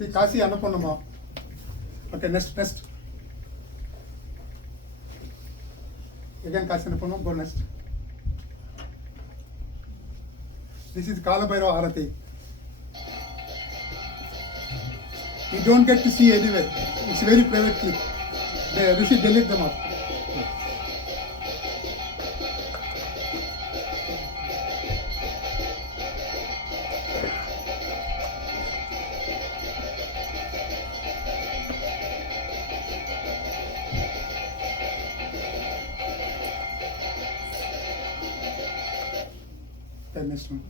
See, Kasi Annapurnama. Okay, next. Again, Kasi Annapurnama, go next. This is Kalabhairava Arati. You don't get to see anywhere. It's very private clip. We should delete them up. Okay, next one.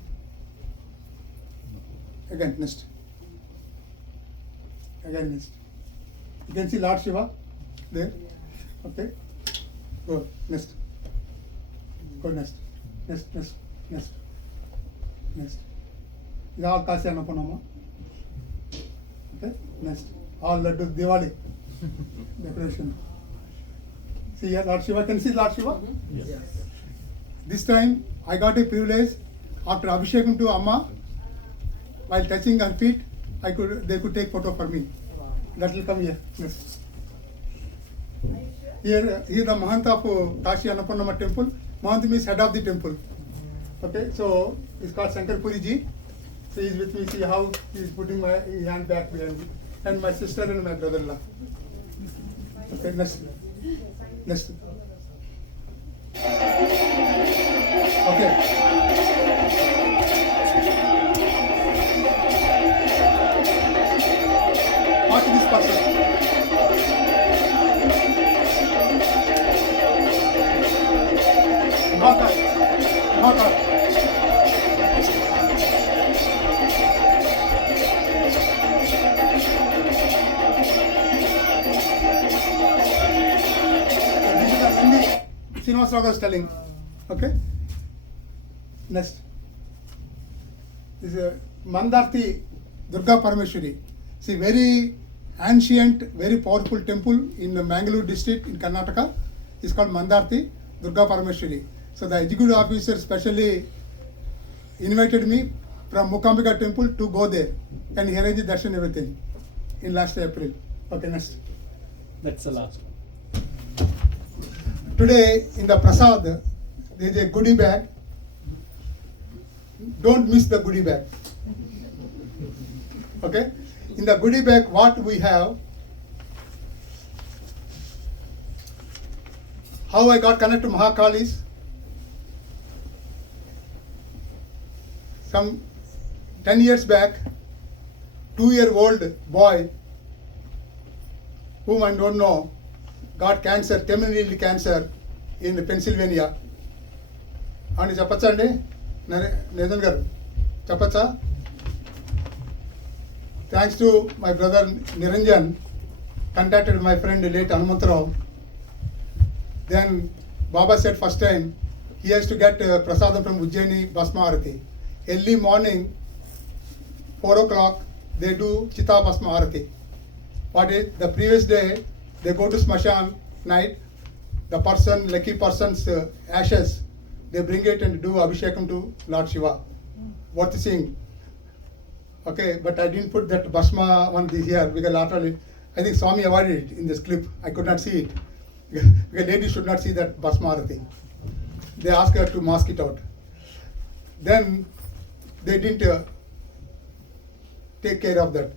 Again, next. Again, next. You can see Lord Shiva there. Okay. Go next. Go next. Next. This is all Kasi Annapurnama. Okay. Next. All Laddu Diwali decoration. See here, Lord Shiva. Can you see Lord Shiva? Yes. This time I got a privilege after Abhishekam to Amma. While touching her feet, they could take photo for me. That will come here. Yes. Here the Mahant of Kashi Annapurnama temple. Mahant means head of the temple. Okay, so it's called Shankar Puri ji. So he's with me. See how he's putting my hand back behind me. And my sister and my brother-in-law. Okay, next. Okay. Watch this person. Mahakal. This is the Hindi Srinivasarao was telling. Okay. Next. This is a Mandarti Durga Parameshwari. See, very ancient, very powerful temple in the Mangalore district in Karnataka. It's called Mandarti Durga Parameshwari. So the executive officer specially invited me from Mukambika temple to go there and he arranged darshan everything in last April. Okay, next. That's the last one. Today in the Prasad, there is a goodie bag. Don't miss the goodie bag. Okay? In the goodie bag, what we have, how I got connected to Mahakal is, some 10 years back, 2-year-old boy, whom I don't know, got cancer, terminal cancer in Pennsylvania. And Chapacha andi, Nathan garu, Chapacha. Thanks to my brother Niranjan, contacted my friend late Hanumantarao. Then Baba said first time he has to get prasadam from Ujjaini Bhasma Arati. Early morning, 4 o'clock, they do Chitta Bhasma Arati. What is the previous day, they go to Smashan night, the person, lucky person's ashes, they bring it and do Abhishekam to Lord Shiva. Worth seeing. Okay, but I didn't put that Bhasma one here because laterally, I think Swami avoided it in this clip. I could not see it. Because ladies should not see that Bhasma Arati. They asked her to mask it out. Then they didn't take care of that.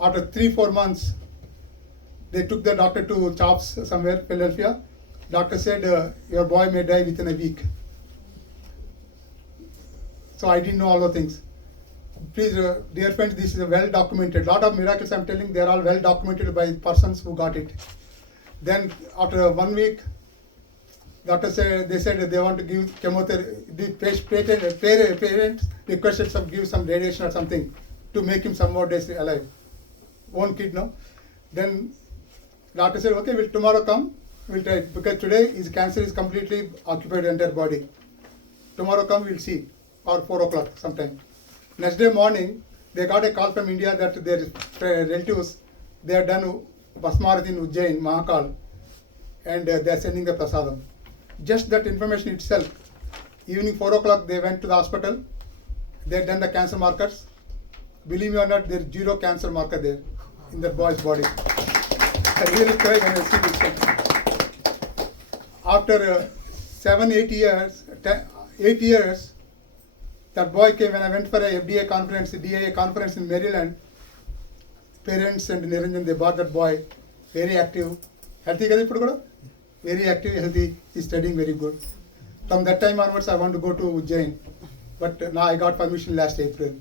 After 3-4 months, they took the doctor to Chops somewhere, Philadelphia. Doctor said, your boy may die within a week. So I didn't know all the things. Please, dear friends, this is a well documented. Lot of miracles I'm telling, they are all well documented by persons who got it. Then after 1 week, doctor said they want to give chemotherapy. The parents requested some give some radiation or something to make him some more days alive. One kid, no. Then doctor said, okay, will tomorrow come, we'll try it. Because today his cancer is completely occupied the entire body. Tomorrow come, we'll see, or 4 o'clock sometime. Next day morning, they got a call from India that their relatives, they have done Bhasma Arati in Ujjain, Mahakal, and they are sending the prasadam. Just that information itself. Evening 4 o'clock, they went to the hospital. They had done the cancer markers. Believe me or not, there is zero cancer marker there in that boy's body. I really cry when I see this thing. After 8 years, that boy came when I went for a FDA conference, DIA conference in Maryland. Parents and Niranjan, they bought that boy, very active. Healthy kada ippudu kuda? Very active, healthy, he's studying very good. From that time onwards, I want to go to Ujjain, but now I got permission last April.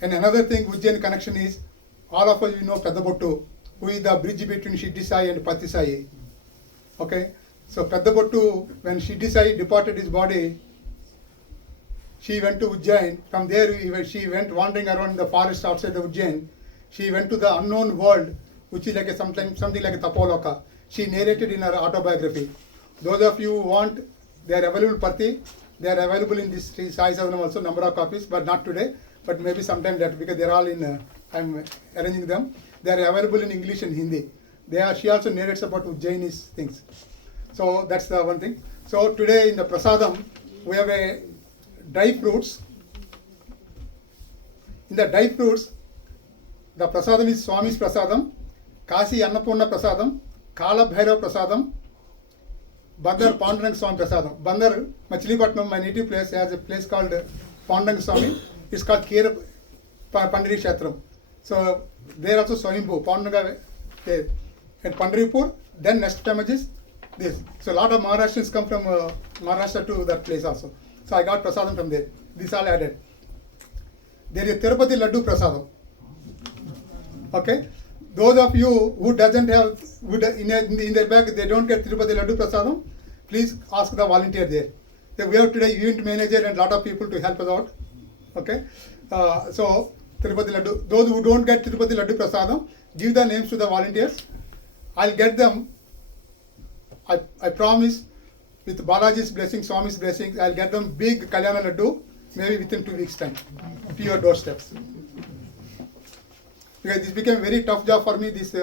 And another thing, Ujjain connection is, all of us, you know Peddabottu, who is the bridge between Siddhi Sai and Patti Sai. Okay, so Peddabottu, when Siddhi Sai departed his body, she went to Ujjain. From there, she went wandering around the forest outside the Ujjain. She went to the unknown world, which is like something like a Tapoloka. She narrated in her autobiography. Those of you who want, they are available Patti. They are available in this Sri Sai Sadanam also, number of copies, but not today, but maybe sometime later, because they are all in, I'm arranging them. They are available in English and Hindi. She also narrates about Ujjaini's things. So that's the one thing. So today in the Prasadam, we have a dry fruits. In the dry fruits, the Prasadam is Swami's Prasadam, Kasi Annapurna Prasadam, Kala Bhairav Prasadam, Bandar Panduranga Swami Prasadam. Bandar, Machilipatnam, my native place, has a place called Panduranga Swami. It's called Kera Pandiri Kshetram. So there also Swayambhu, Panduranga there. And Pandaripur, then next time is this. So a lot of Maharashtrians come from Maharashtra to that place also. So I got Prasadam from there. This all added. There is Tirupati Laddu Prasadam. Okay, those of you who doesn't have, in their bag, they don't get Tirupati Laddu Prasadam, please ask the volunteer there. So we have today event manager and lot of people to help us out. Okay, so Tirupati Laddu. Those who don't get Tirupati Laddu Prasadam, give the names to the volunteers. I'll get them. I promise, with Balaji's blessing, Swami's blessing, I'll get them big Kalyana Laddu, maybe within 2 weeks' time, to your doorsteps. Because this became a very tough job for me. This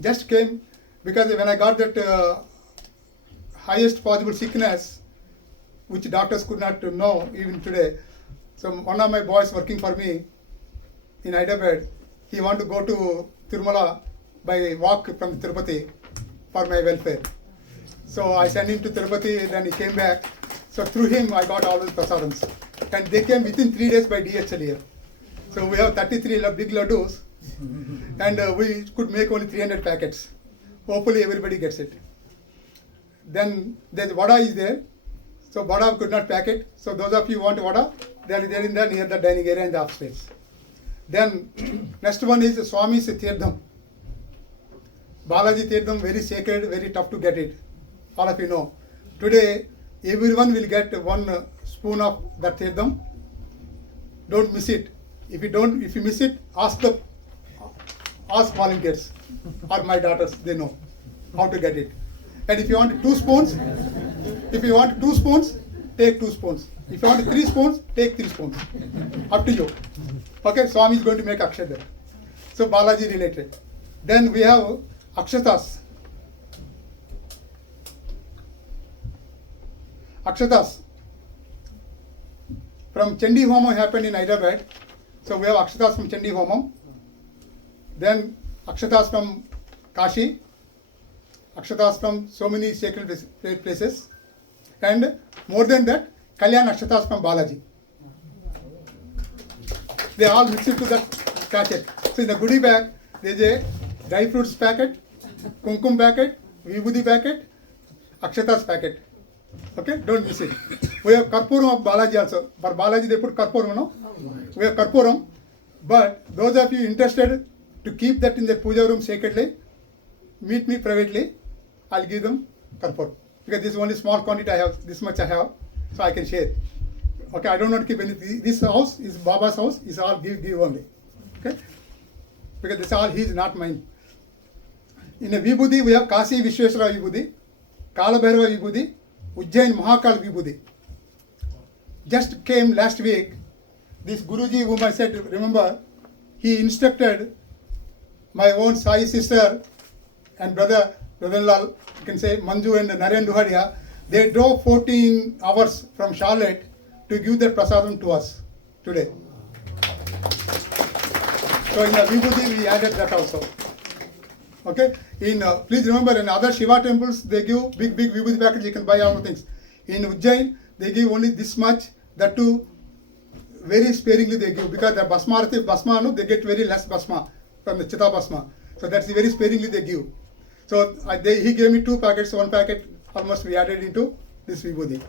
just came because when I got that highest possible sickness, which doctors could not know even today. So one of my boys working for me in Hyderabad, he wanted to go to Tirumala by walk from Tirupati for my welfare. So I sent him to Tirupati, then he came back. So through him, I got all those prasadams. And they came within 3 days by DHL here. So we have 33 big laddus. And we could make only 300 packets. Hopefully everybody gets it. Then there's vada is there. So vada could not pack it. So those of you who want vada, they are there in the near the dining area in the upstairs. Then next one is Swami's Tirtham. Balaji Tirtham, very sacred, very tough to get it. All of you know. Today everyone will get 1 spoon of that Tirtham. Don't miss it. If you miss it, ask volunteers or my daughters, they know how to get it. And if you want 2 spoons, take 2 spoons. If you want 3 spoons, take 3 spoons. Up to you. Okay, Swami is going to make Akshata. So Balaji related. Then we have Akshatas. Akshatas. From Chandi Homa happened in Hyderabad. So we have Akshatas from Chandi Homa. Then Akshatas from Kashi, Akshatas from so many sacred places, and more than that, Kalyan Akshatas from Balaji. They all mix into that packet. So in the goodie bag, there is a dry fruits packet, kumkum packet, vibhuti packet, Akshatas packet. Okay, don't miss it. We have Karpuram of Balaji also. For Balaji they put Karpuram, no? We have Karpuram, but those of you interested to keep that in the puja room sacredly, meet me privately. I'll give them Karpur. Because this is only small quantity I have, this much I have, so I can share. Okay, I don't want to keep anything. This house is Baba's house, is all give only. Okay? Because this is all his, not mine. In a Vibhuti, we have Kasi Vishweswara Vibhuti, Kala Bhairava Vibhuti, Ujjain Mahakal Vibhuti. Just came last week, this Guruji whom I said, remember, he instructed my own Sai sister and brother-in-law, you can say Manju and Naren Duhadia, they drove 14 hours from Charlotte to give their prasadam to us today. So in the Vibhuti we added that also. Okay. Please remember, in other Shiva temples they give big Vibhuti package. You can buy all the things. In Ujjain they give only this much. That too very sparingly they give, because the basma, no, they get very less basma from the Chitta basma. So that's very sparingly they give. So he gave me 2 packets. 1 packet almost we added into this Vibhuti.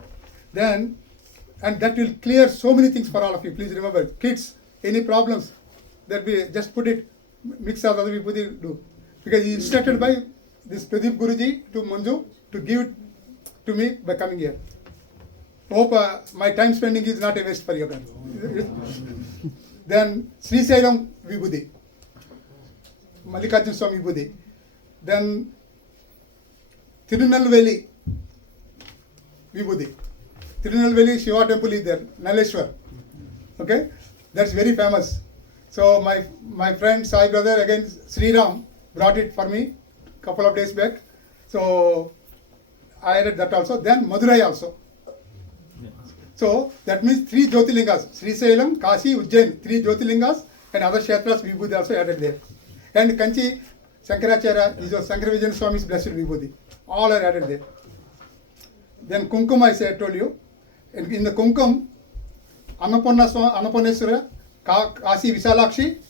Then, and that will clear so many things for all of you. Please remember, kids, any problems, that we just put it, mix all the Vibhuti do. Because he instructed by this Pradeep Guruji to Manju to give it to me by coming here. Hope my time spending is not a waste for you guys. Then Sri Sai Ram Vibhuti, Mallikarjuna Swami Vibhuti. Then Tirunelveli Vibhuti. Tirunelveli Shiva temple is there, Naleshwar. Okay, that's very famous. So my friend Sai brother again Sri Ram brought it for me couple of days back. So I added that also. Then Madurai also. So that means 3 Jyotirlingas, Sri Sailam, Kashi, Ujjain, 3 Jyotirlingas and other Kshetras Vibhuti also added there. And Kanchi, Shankaracharya, is Shankaravijayan Swami's blessed Vibhuti. All are added there. Then Kumkum I told you. In the Kumkum, Annapanneswara, Kashi Visalakshi,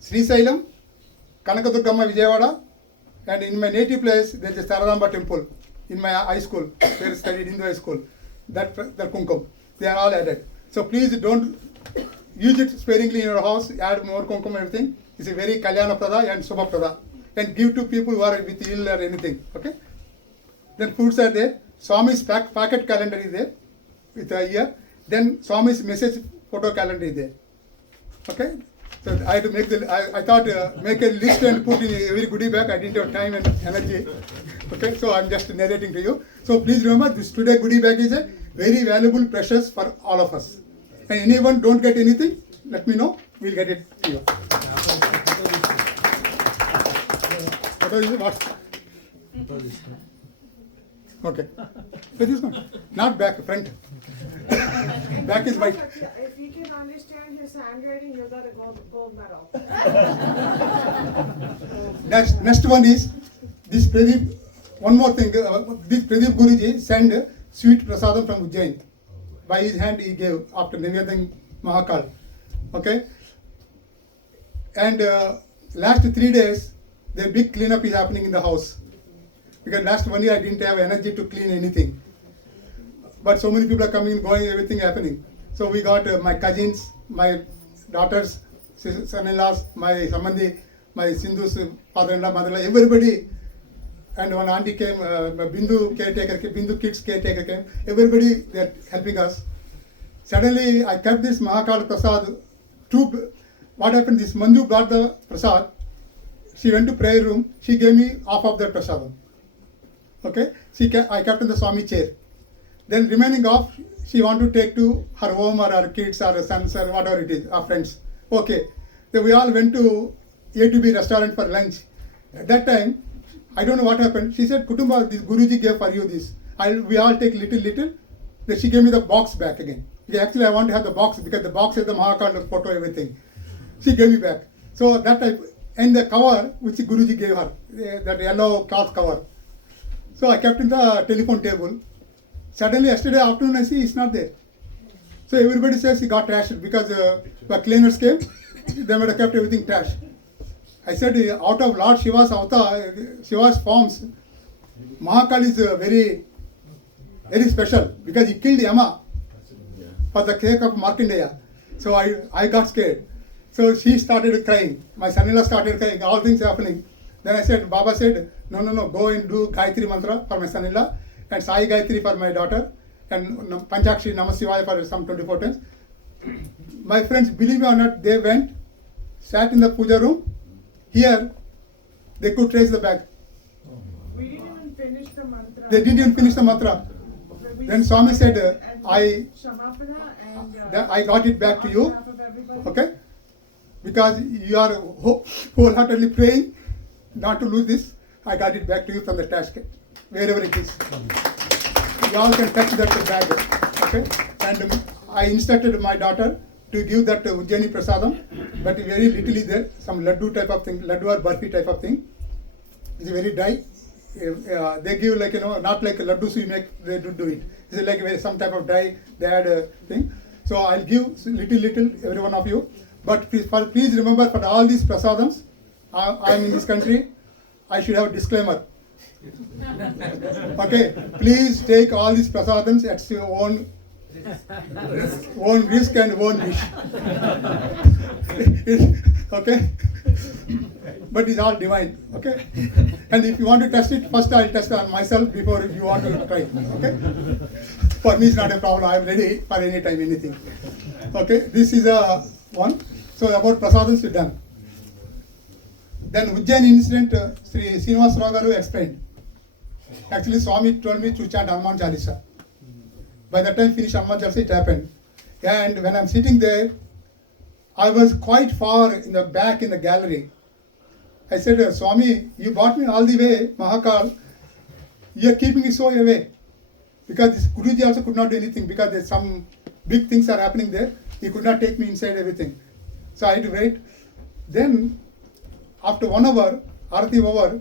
Sri Sailam, Kanakadurgamma Vijayawada, and in my native place there is a Sararamba temple in my high school, where I studied Hindu high school. That Kumkum, they are all added. So please don't use it sparingly in your house, add more Kumkum and everything. It's a very Kalyana Prada and Subha Prada. And give to people who are with ill or anything. Okay? Then foods are there. Swami's packet calendar is there with a year. Then Swami's message photo calendar is there. Okay? So I had to make I thought make a list and put in every goodie bag. I didn't have time and energy. Okay, so I'm just narrating to you. So please remember, this today goodie bag is a very valuable, precious for all of us. And anyone don't get anything, let me know. We'll get it to you. What is it? What? Okay. So this one, not back, front. Back is white. If you can understand his handwriting, you'll get a gold medal. Next one is this Pradeep. One more thing. This Pradeep Guruji sent sweet prasadam from Ujjain. By his hand he gave after Nivedang Mahakal. Okay. And last 3 days, the big cleanup is happening in the house. Because last 1 year I didn't have energy to clean anything. But so many people are coming and going, everything happening. So we got my cousins, my daughters, son-in-laws, my Samandhi, my Sindhu's father-in-law, mother-in-law, everybody. And one auntie came, Bindu caretaker, Bindu kids caretaker came. Everybody, they're helping us. Suddenly I kept this Mahakal Prasad. What happened, this Manju brought the Prasad. She went to prayer room. She gave me half of that Prasadam. Okay, I kept in the Swami chair. Then remaining off, she want to take to her home or her kids or her sons or whatever it is, our friends. Okay, then we all went to A2B restaurant for lunch. At that time, I don't know what happened. She said, Kutumba, this Guruji gave for you this. We all take little. Then she gave me the box back again. Okay, actually, I want to have the box because the box has the Mahakal photo, everything. She gave me back. So that type, and the cover which Guruji gave her, that yellow cloth cover. So I kept in the telephone table. Suddenly yesterday afternoon I see it's not there. So everybody says he got trashed because the cleaners came, they might have kept everything trashed. I said out of Lord Shiva's avatar, Shiva's forms, Mahakal is very, very special because he killed Yama for the sake of Markandeya. So I got scared. So she started crying. My son-in-law started crying. All things happening. Then I said, Baba said, no, go and do Gayatri Mantra for my son-in-law and Sai Gayatri for my daughter and Panchakshi Namasivaya for some 24 times. My friends, believe me or not, they went, sat in the puja room. Here, they could trace the bag. We didn't even finish the mantra. They didn't even finish the mantra. Then Swami said, I got it back to you. Okay? Because you are wholeheartedly praying not to lose this. I got it back to you from the trash can, wherever it is. You all can touch that bag. Okay? And I instructed my daughter to give that Ujjaini prasadam, but very little is there, some laddu type of thing, laddu or barfi type of thing. It's very dry. They give like, not like laddus you make, they do it. It's like some type of dry, they add a thing. So I'll give little, every one of you. But please remember, for all these prasadams, I'm in this country, I should have a disclaimer. Okay, please take all these prasadams at your own risk and own wish. Okay, but it's all divine. Okay, and if you want to test it, first I'll test on myself before you want to try. Okay, for me it's not a problem. I'm ready for any time, anything. Okay, this is a one. So about prasadams we done. Then Ujjain incident, Sri Srinivasa Garu explained. Actually, Swami told me to chant Hanuman Chalisa. By the time finished Hanuman Chalisa, it happened. And when I'm sitting there, I was quite far in the back in the gallery. I said, Swami, you brought me all the way, Mahakal. You are keeping me so away. Because this Guruji also could not do anything because there's some big things are happening there. He could not take me inside everything. So I had to wait. Then, after 1 hour, Arati over,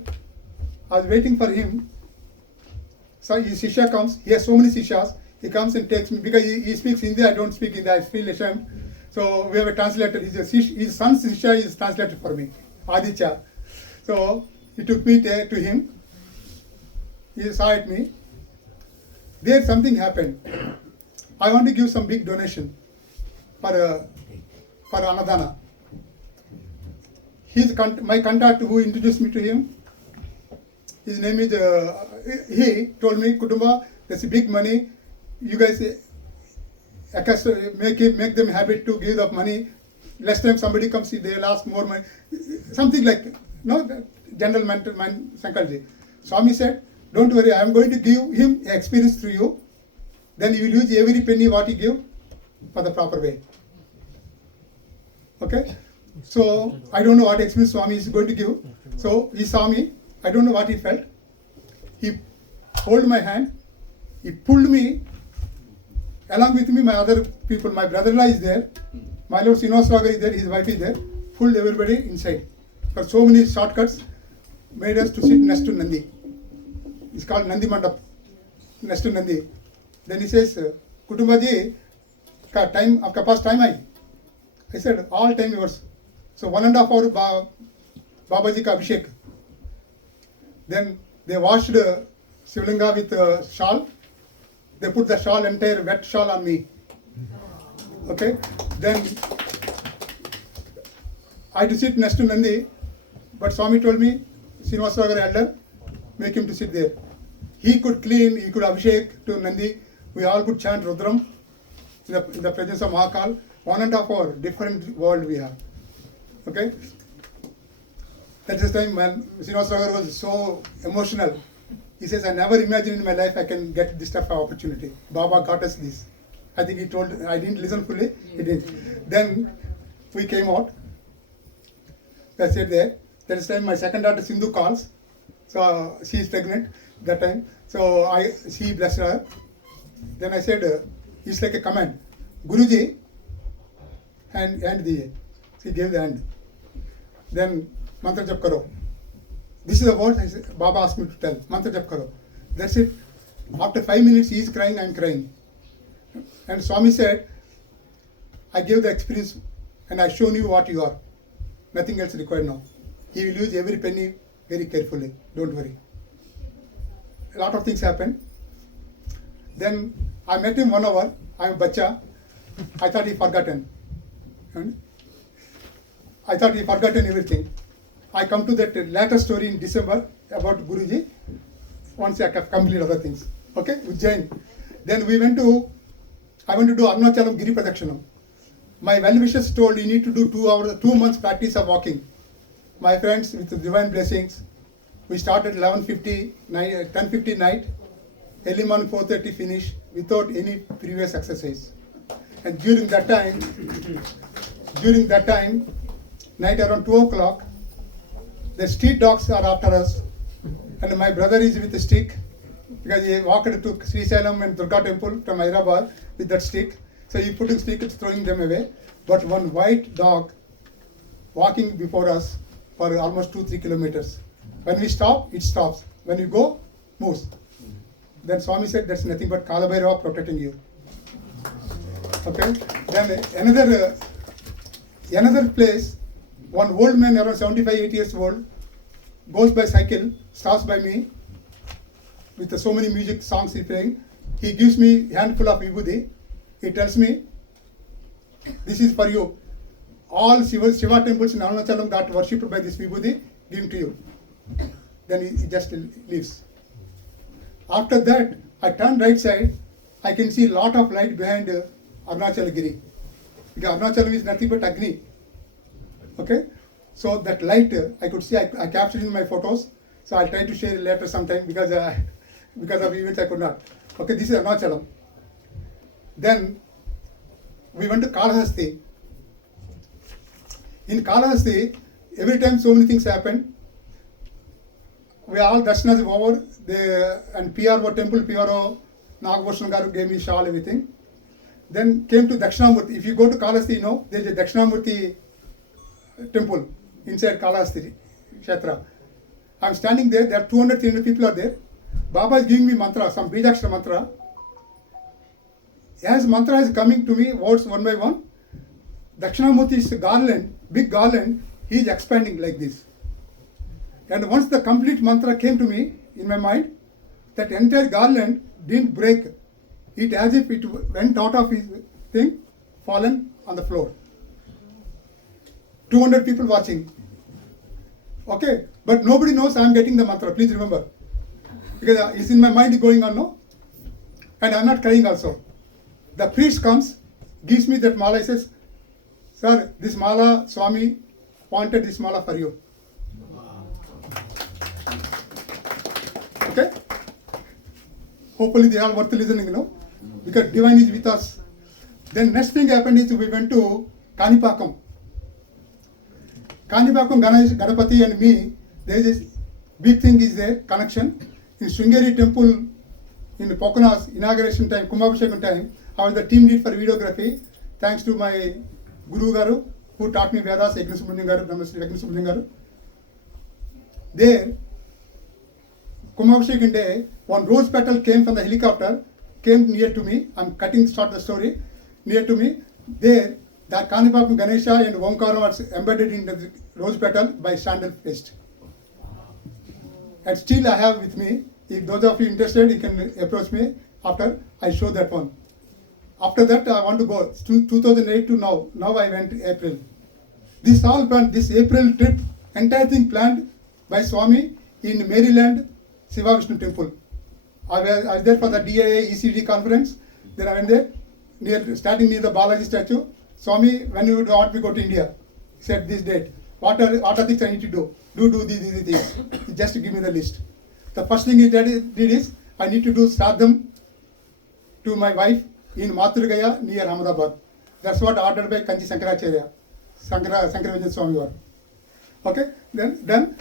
I was waiting for him. So his Sisha comes, he has so many Sishas, he comes and takes me, because he speaks Hindi, I don't speak Hindi, I feel ashamed. So we have a translator, his son's Sisha is translated for me, Aditya. So he took me to him, he saw at me. There something happened. I want to give some big donation for Anadana. My contact who introduced me to him, his name is, he told me, Kutumba, there's big money, you guys make them habit to give the money. Last time somebody comes, they'll ask more money. Something like, general man Sankalji. Swami said, don't worry, I am going to give him experience through you. Then you will use every penny what he give for the proper way. Okay? So, I don't know what experience Swami is going to give. So, he saw me. I don't know what he felt. He held my hand. He pulled me. Along with me, my other people, my brother-in-law is there. My Lord Srinivasa is there. His wife is there. Pulled everybody inside. For so many shortcuts, made us to sit next to Nandi. It's called Nandi Mandap. Next to Nandi. Then he says, Kutumba ji, time, aapka paas time hai? I said, all time yours. So 1.5 hour Babaji ka Abhishek. Then they washed Sivlinga with a shawl. They put the shawl, entire wet shawl on me. Okay. Then I had to sit next to Nandi, but Swami told me, Srinivasa elder, make him to sit there. He could clean, he could Abhishek to Nandi. We all could chant Rudram in the presence of Mahakal. 1.5 hour, different world we have. Okay? At this time, when Srinivasa was so emotional, he says, I never imagined in my life I can get this type of opportunity. Baba got us this. I think he told, I didn't listen fully, he did. Then we came out. I said there. That time my second daughter Sindhu calls. So she is pregnant that time. So she blessed her. Then I said, it's like a command. Guruji, hand diye. She gave the hand. Then mantra jap karo. This is the word I said, Baba asked me to tell. Mantra jap karo. That's it. After 5 minutes he is crying, I am crying. And Swami said, I gave the experience and I shown you what you are. Nothing else required now. He will use every penny very carefully. Don't worry. A lot of things happen. Then I met him 1 hour. I'm a bacha. I thought he forgotten. I thought he forgotten everything. I come to that later story in December about Guruji. Once I complete other things. Okay, Ujjain. Then I went to do Arunachalam Giri Pradakshanam. My well-wishers told you need to do 2 months practice of walking. My friends, with the divine blessings, we started 10:50 night, early morning 4:30 finish without any previous exercise. And during that time, night around 2 o'clock, the street dogs are after us, and my brother is with a stick because he walked to Sri Sai Ram and Durga temple from Hyderabad with that stick. So he putting stick, throwing them away. but one white dog walking before us for almost 2-3 kilometers. When we stop, it stops. When you go, moves. Then Swami said, that's nothing but Kalabhairava protecting you. Okay. Then another place, one old man around 75-80 years old goes by cycle, stops by me with so many music songs he playing. He gives me handful of vibhuti. He tells me, this is for you. All Shiva temples in Arunachalam got worshipped by this vibhuti, given to you. Then he just leaves. After that, I turn right side, I can see lot of light behind Arunachal Giri. Because Arunachalam is nothing but Agni. Okay? So that light I could see, I captured in my photos. So I'll try to share it later sometime because of events I could not. Okay, this is Arunachalam. Then we went to Hasthi. In Hasthi, every time so many things happen, we all darshan is over, and PRO, temple PRO, Nagbhushan Garu gave me shawl, everything. Then came to Dakshinamurti. If you go to Kalahasti, you know, there is a Dakshinamurti temple inside Kalahasti Kshetra. I'm standing there, there are 200-300 people are there. Baba is giving me mantra, some Bijakshara mantra. As mantra is coming to me, words one by one, Dakshinamurti's garland, big garland, he is expanding like this. And once the complete mantra came to me in my mind, that entire garland didn't break. It as if it went out of his thing, fallen on the floor. 200 people watching. Okay, but nobody knows I am getting the mantra, please remember. Because it's in my mind going on, no? And I am not crying also. The priest comes, gives me that mala, he says, sir, this mala, Swami wanted this mala for you. Okay? Hopefully they are worth listening, you know, because divine is with us. Then next thing happened is we went to Kanipakam. Kanipakam, Ganesh, Ganapati and me, there is this big thing is there, connection. In Sringeri temple, in Pokona's inauguration time, Kumbhabhishekam time, I was the team lead for videography, thanks to my Guru Garu, who taught me Vedas, Yagna Subramanian Garu, Brahmasri Yagna Subramanian Garu. There, Kumbhabhishekam day, one rose petal came from the helicopter, came near to me. I'm cutting short the story. Near to me, there, the Kanipakam Ganesha and Omkaram was embedded in the rose petal by sandal paste. And still I have with me. If those of you interested, you can approach me after I show that one. After that, I want to go. 2008 to now. Now I went April. This all planned, this April trip, entire thing planned by Swami in Maryland, Shiva Vishnu temple. I was there for the DIA ECD conference. Then I went there, standing near the Balaji statue. Swami, when you want me go to India? He said this date. What are things I need to do? Do these things. He just give me the list. The first thing he did is, I need to do Sadham to my wife in Mathuragaya near Ahmedabad. That's what ordered by Kanchi Sankaracharya, Sankaracharya Swami. Okay, then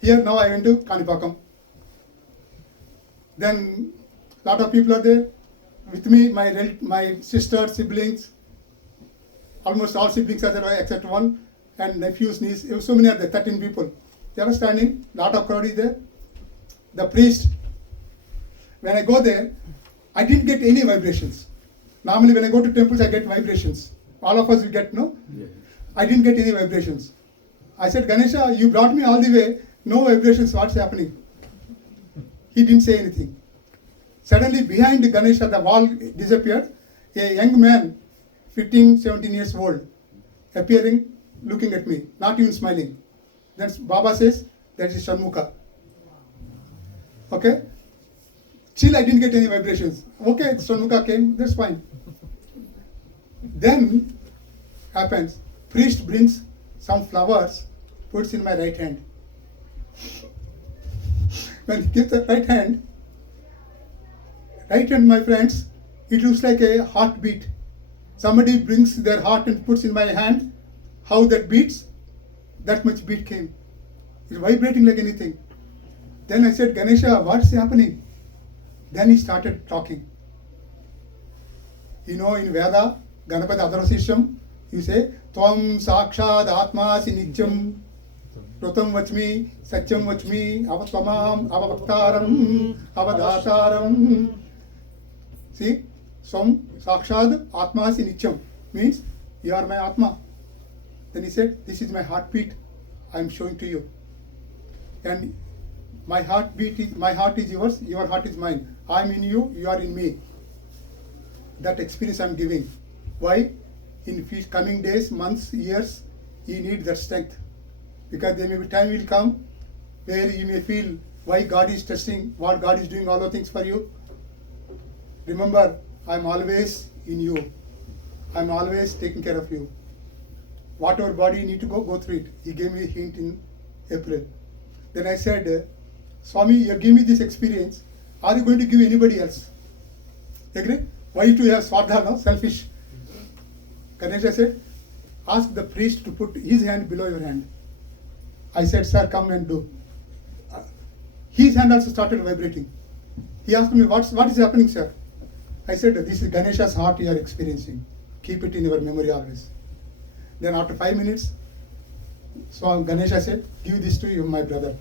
here now I went to Kanipakam. Then lot of people are there with me, my sister, siblings, almost all siblings are there except one, and nephews, niece, so many are there, 13 people. They are standing, lot of crowd is there. The priest, when I go there, I didn't get any vibrations. Normally when I go to temples, I get vibrations. All of us we get, no? Yeah. I didn't get any vibrations. I said, Ganesha, you brought me all the way, no vibrations, what's happening? He didn't say anything. Suddenly behind Ganesha, the wall disappeared. A young man, 15, 17 years old, appearing, looking at me, not even smiling. Then Baba says, that is Shanmukha. Okay? Still I didn't get any vibrations. Okay, Shanmukha came, that's fine. Then happens, priest brings some flowers, puts in my right hand. When he gives the right hand, my friends, it looks like a heartbeat. Somebody brings their heart and puts in my hand, how that beats, that much beat came. It's vibrating like anything. Then I said, Ganesha, what's happening? Then he started talking. You know, in Veda, Ganapati Adharasisham, You say, Tvam Sakshad Atmasi Nityam, Pratam Vachmi, Satyam Vachmi, Avattamam, Avavaktaram, Avadataram. See, Tvam Sakshad Atmasi Nityam means you are my Atma. Then he said, this is my heartbeat I am showing to you. And my heart is yours, your heart is mine. I am in you, you are in me. That experience I am giving. Why? In coming days, months, years, you need that strength. Because there may be time will come where you may feel why God is testing, what God is doing all the things for you. Remember, I am always in you. I am always taking care of you. Whatever body you need to go through it. He gave me a hint in April. Then I said, Swami, you give me this experience. Are you going to give anybody else? Agree? Why to have swadha, no? Selfish. Ganesha said, ask the priest to put his hand below your hand. I said, sir, come and do. His hand also started vibrating. He asked me, what is happening, sir? I said, this is Ganesha's heart you are experiencing. Keep it in your memory always. Then after 5 minutes, so Ganesha said, give this to you, my brother.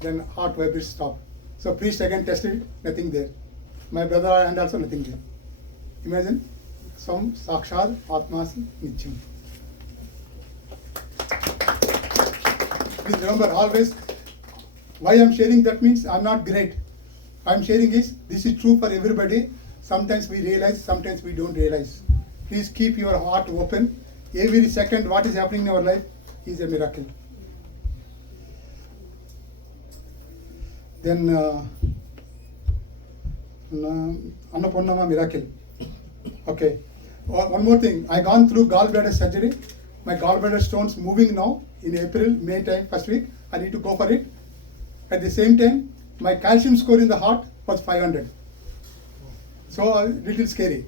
Then heart vibrations stopped. So priest again tested it, nothing there. My brother and also nothing there. Imagine, Sam Sakshad Atmasi Nityam. Please remember always, why I am sharing that means I am not great. I am sharing is, this is true for everybody. Sometimes we realize, sometimes we don't realize. Please keep your heart open. Every second what is happening in our life is a miracle. Then Annapurnama miracle. Okay. One more thing. I gone through gallbladder surgery. My gallbladder stones moving now in April, May time, first week. I need to go for it. At the same time, my calcium score in the heart was 500. So a little scary.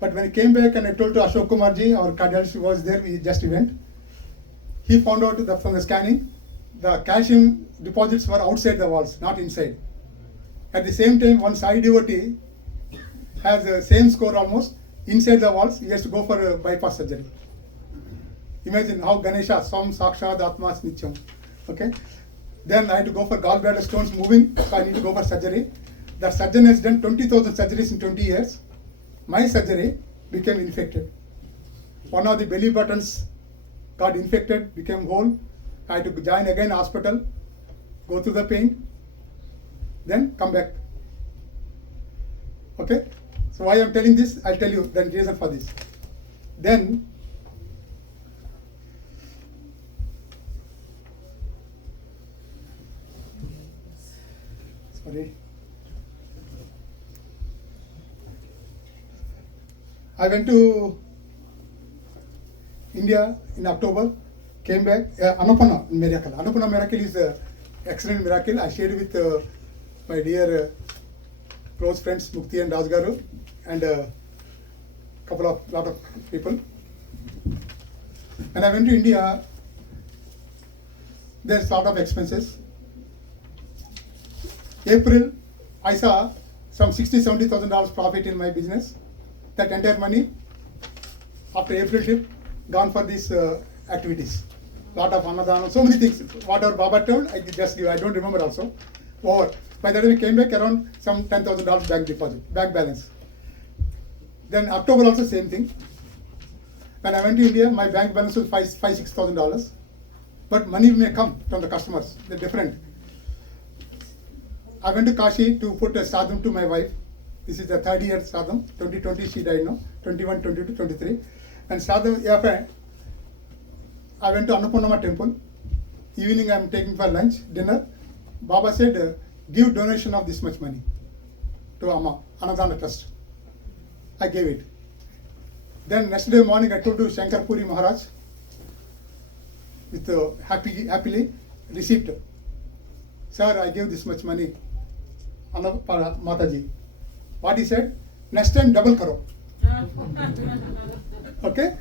But when I came back and I told to Ashok Kumar ji, our cardiologist was there, we just went. He found out that from the scanning, the calcium deposits were outside the walls, not inside. At the same time, one Sai devotee has the same score almost inside the walls. He has to go for a bypass surgery. Imagine how Ganesha, Sam Sakshad Atmas Nityam. Okay. Then I had to go for gallbladder stones moving, so I need to go for surgery. The surgeon has done 20,000 surgeries in 20 years. My surgery became infected. One of the belly buttons got infected, became whole. I had to join again hospital, go through the pain, then come back. Okay? So why I am telling this, I'll tell you the reason for this. Then, sorry. I went to India in October, came back. Annapurna miracle. Annapurna miracle is an excellent miracle. I shared with my dear close friends Mukti and Rajgaru and a lot of people. When I went to India, there's a lot of expenses. April, I saw some $60,000-$70,000 profit in my business. That entire money, after April trip, gone for these activities. Lot of Annadana, so many things. Whatever Baba told, I just give. I don't remember also. Over. By the time we came back, around some $10,000 bank deposit, bank balance. Then October also same thing. When I went to India, my bank balance was $6,000. But money may come from the customers. They're different. I went to Kashi to put a sadham to my wife. This is the third year sadham. 2020 she died now. 21, 22, 23. And sadham, I went to Annapurnama temple. Evening I am taking for lunch, dinner. Baba said, give donation of this much money to Amma, Anadana Trust. I gave it. Then next day morning I told to Shankar Puri Maharaj with happily receipt. Sir, I gave this much money. Mataji. What he said? Next time double karo. Okay?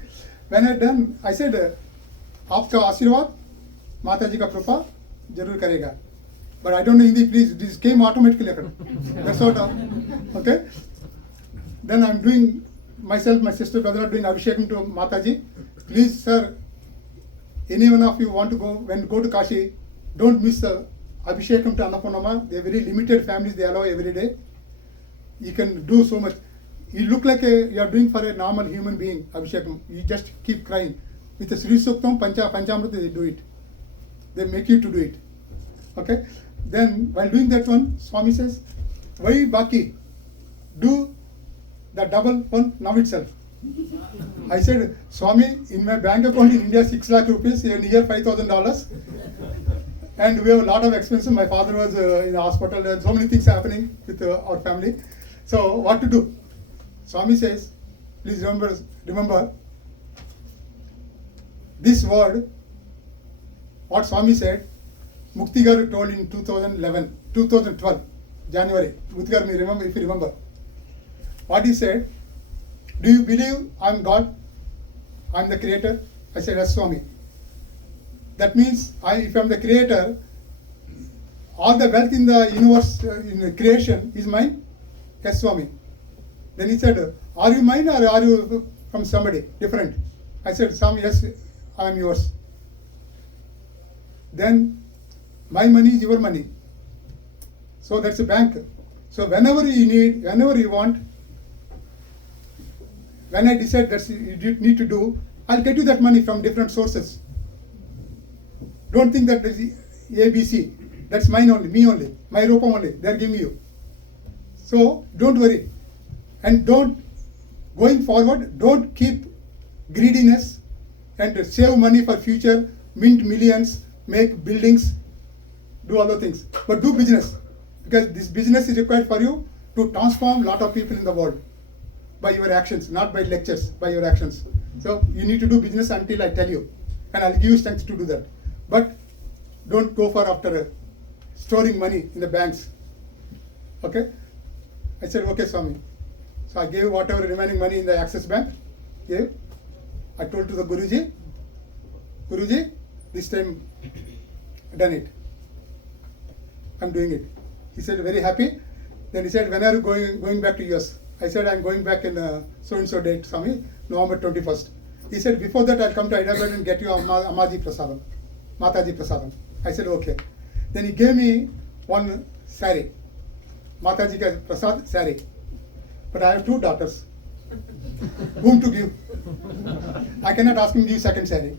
When I done, I said, आपका आशीर्वाद माताजी का कृपा जरूर करेगा. But I don't know Hindi, please. This came automatically. That's what. Okay. Then I'm doing myself, my sister, brother are doing Abhishekam to Mataji. Please, sir, any one of you want to go to Kashi, don't miss the Abhishekam to Annapurnama. They are very limited families, they allow every day. You can do so much. You look like you are doing for a normal human being, Abhishekam. You just keep crying. With the Sri Suktam, Panchamrita, they do it. They make you to do it. Okay? Then, while doing that one, Swami says, why Baki? Do the double one now itself. I said, Swami, in my bank account in India, 6 lakh rupees, in a year $5,000. And we have a lot of expenses. My father was in the hospital, and so many things happening with our family. So, what to do? Swami says, please remember this word, what Swami said, Mukti Garu told in 2012, January. Mukti Garu, remember, if you remember. What he said, do you believe I am God? I am the creator? I said, yes, Swami. That means, if I am the creator, all the wealth in the universe, in the creation, is mine? Yes, Swami. Then he said, are you mine or are you from somebody different? I said, Swami, yes, I am yours. Then, my money is your money. So that's a bank. So whenever you need, whenever you want, when I decide that you need to do, I'll get you that money from different sources. Don't think that there's ABC. That's mine only, me only, my Rupam only. They're giving you. So don't worry. And going forward, don't keep greediness and save money for future, mint millions, make buildings, do other things. But do business. Because this business is required for you to transform a lot of people in the world by your actions, not by lectures, by your actions. So you need to do business until I tell you. And I'll give you strength to do that. But don't go for after storing money in the banks. Okay? I said, okay, Swami. So I gave whatever remaining money in the Access Bank. Gave. I told to the Guruji, this time done it. I'm doing it. He said, very happy. Then he said, when are you going back to US? I said, I'm going back in so-and-so date, Swami, November 21st. He said, before that, I'll come to Hyderabad and get you Mataji Prasadam. I said, okay. Then he gave me one sari, Mataji ka Prasad sari. But I have 2 daughters. Whom to give? I cannot ask him to give second sari.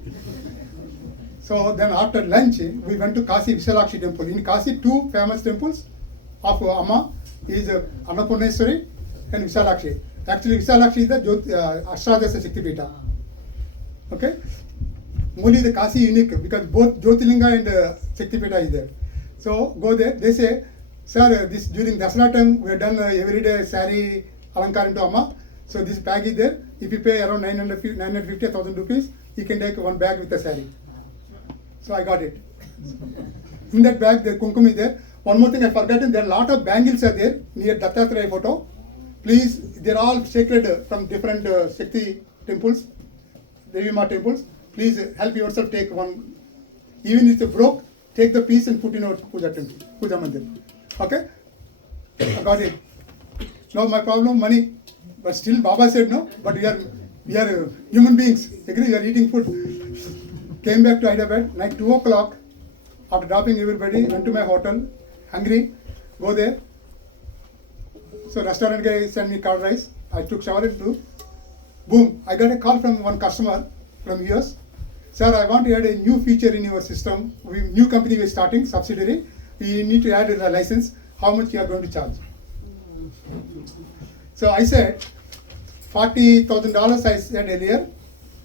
So then after lunch, we went to Kasi Visalakshi temple. In Kasi, 2 famous temples of Amma is Annapurneshwari and Visalakshi. Actually, Visalakshi is the Ashtadasya Shaktipita. Okay? Only the Kasi unique because both Jyotirlinga and Shaktipita is there. So go there. They say, sir, this during Dasara time we have done everyday sari alankar into Amma. So this bag is there. If you pay around 950,000 rupees, you can take one bag with the sari. So I got it. In that bag, the kumkum is there. One more thing I forgotten, there are a lot of bangles are there near Dattatreya photo. Please, they're all sacred from different Shakti temples, Devi Ma temples. Please help yourself take one. Even if it's broke, take the piece and put in our puja temple, puja mandir. Okay? I got it. Now my problem, money. But still Baba said no, but we are human beings. Agree, we are eating food. Came back to Hyderabad, night 2 o'clock, after dropping everybody, went to my hotel, hungry, go there. So restaurant guy sent me curd rice. I took shower and do. Boom, I got a call from one customer from US. Sir, I want to add a new feature in your system. New company we are starting, subsidiary. We need to add a license. How much you are going to charge? So I said, $40,000 I said earlier,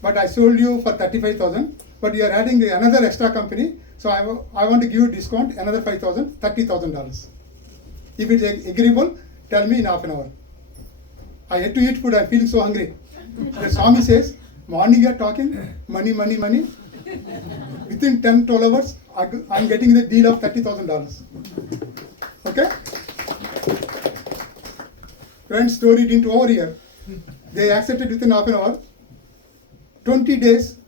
but I sold you for $35,000. But you are adding another extra company, so I want to give you discount, another $5,000, $30,000. If it is agreeable, tell me in half an hour. I had to eat food, I'm feeling so hungry. The Swami says, morning you are talking, money. Within 10, 12 hours, I'm getting the deal of $30,000. Okay? Friends, story didn't over here. They accepted within half an hour. 20 days,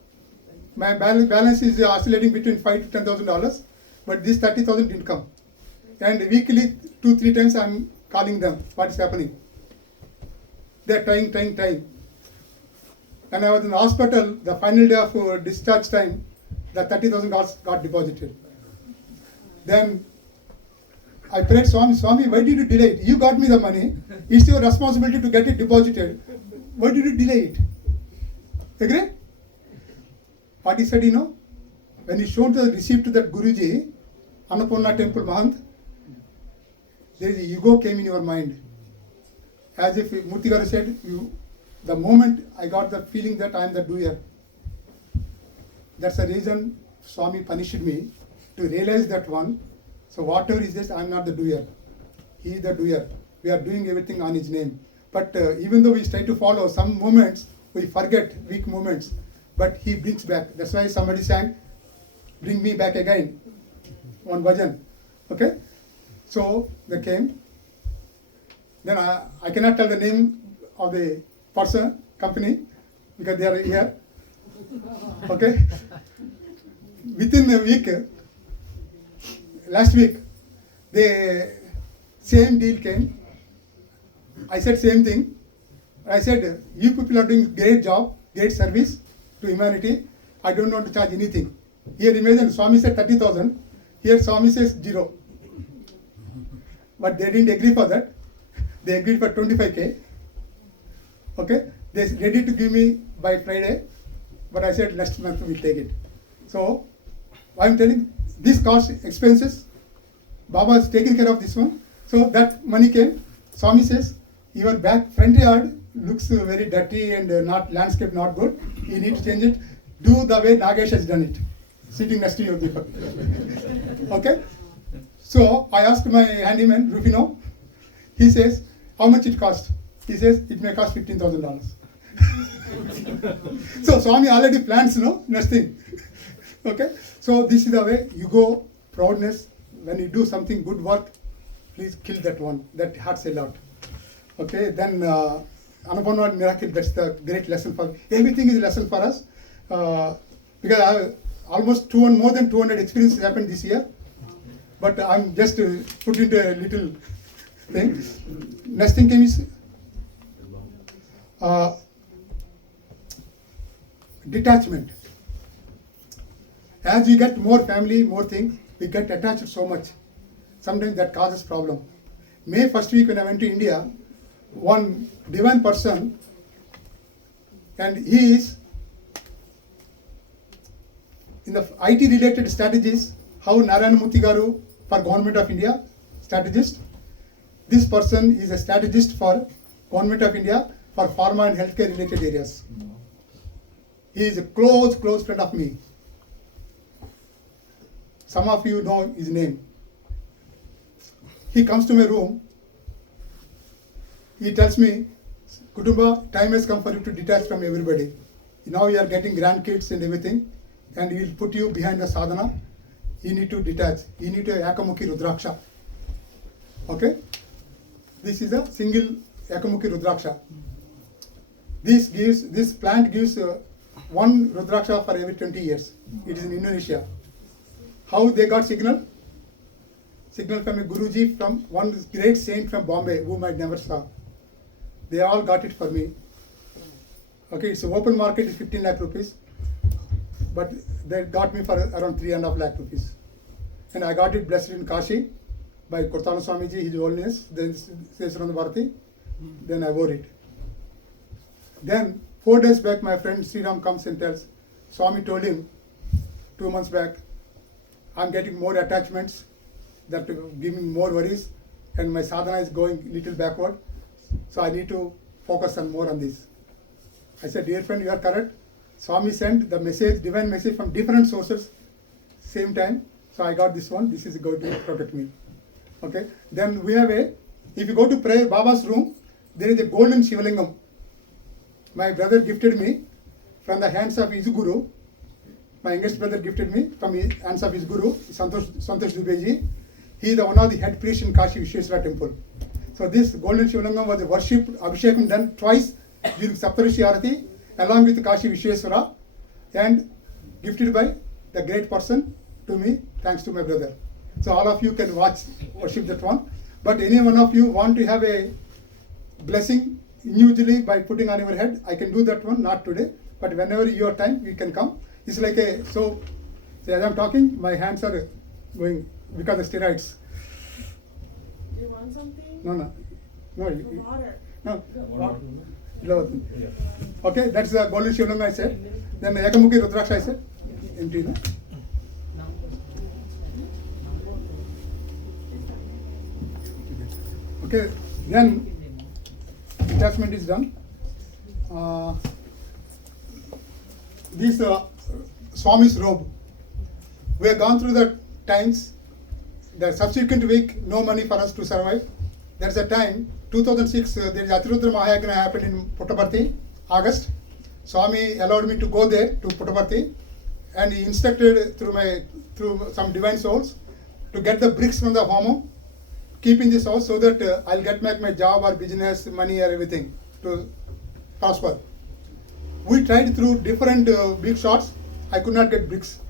my balance is oscillating between $5,000 to $10,000, but this 30,000 didn't come. And weekly, 2-3 times I'm calling them, what is happening. They're trying. When I was in the hospital, the final day of discharge time, the 30,000 got deposited. Then I prayed, Swami, why did you delay it? You got me the money. It's your responsibility to get it deposited. Why did you delay it? Agree? What he said, when he showed the receipt to that Guruji, Annapurna Temple Mahant, there is a ego came in your mind. As if Murthy Garu said, the moment I got the feeling that I am the doer. That's the reason Swami punished me, to realize that one. So whatever is this, I am not the doer. He is the doer. We are doing everything on his name. But even though we try to follow, some moments we forget, weak moments. But he brings back. That's why somebody sang, bring me back again. One bhajan. Okay? So they came. Then I cannot tell the name of the person, company, because they are here. Okay? Within a week, last week, the same deal came. I said same thing. I said, you people are doing great job, great service to humanity. I don't want to charge anything. Here imagine Swami said 30,000. Here Swami says 0. But they didn't agree for that. They agreed for 25K. Okay? They're ready to give me by Friday. But I said next month we'll take it. So I'm telling this cost expenses. Baba is taking care of this one. So that money came. Swami says, your back front yard looks very dirty and not landscape not good. You need to change it. Do the way Nagesh has done it. Sitting next to you, Deepak. Okay? So I asked my handyman, Rufino. He says, how much it cost? He says, it may cost $15,000. So Swami already plans, next thing. Okay? So this is the way you go, proudness. When you do something good work, please kill that one. That hurts a lot. Okay? Then Annapurna miracle, that's the great lesson for everything is a lesson for us. Because I have almost more than 200 experiences happened this year. But I'm just put into a little thing. Next thing came is detachment. As we get more family, more things, we get attached so much. Sometimes that causes problem. May first week when I went to India, one divine person, and he is in the IT related strategies, how Narayana Murthy Garu for Government of India, strategist. This person is a strategist for Government of India for pharma and healthcare related areas. He is a close friend of me. Some of you know his name. He comes to my room. He tells me, Kutumba, time has come for you to detach from everybody. Now you are getting grandkids and everything, and he will put you behind the sadhana. You need to detach. You need to Yakamukhi Rudraksha. Okay? This is a single Yakamukhi Rudraksha. This plant gives one Rudraksha for every 20 years. It is in Indonesia. How they got signal? Signal from a Guruji, from one great saint from Bombay, whom I never saw. They all got it for me. Okay, it's open market is 15 lakh rupees. But they got me for around 3.5 lakh rupees. And I got it blessed in Kashi by Kurtana Swamiji, His Holiness, then Sai Sadanam. Then I wore it. Then 4 days back, my friend Sri Ram comes and tells, Swami told him 2 months back, I'm getting more attachments that give me more worries, and my sadhana is going little backward. So I need to focus on more on this. I said, dear friend, you are correct. Swami sent the message, divine message from different sources, same time. So I got this one. This is going to protect me. Okay. Then we have if you go to prayer, Baba's room, there is a golden Shivalingam. My brother gifted me from the hands of his guru. My youngest brother gifted me from the hands of his guru, Santosh Dubeji. He is one of the head priests in Kashi Vishweswara temple. So this golden Shivalingam was worshipped, Abhishekam done twice during Saptarishi Arati, along with Kashi Vishweswara, and gifted by the great person to me, thanks to my brother. So all of you can worship that one. But any one of you want to have a blessing, individually by putting on your head. I can do that one, not today, but whenever your time, you can come. It's like a, so as I'm talking, my hands are going because of steroids. Do you want something? No. Some water. No. Okay, that's the golden Shivalinga I said. Then Ekamukhi Rudraksha I said. Empty, no? Okay, then detachment is done. This Swami's robe. We have gone through the times. The subsequent week, no money for us to survive. That's the time, 2006, there is Atirudra Mahayagna happened in Puttaparthi, August. Swami allowed me to go there to Puttaparthi, and he instructed through some divine souls to get the bricks from the home, keep in this house so that I'll get back my job or business, money or everything to prosper. We tried through different big shots. I could not get bricks.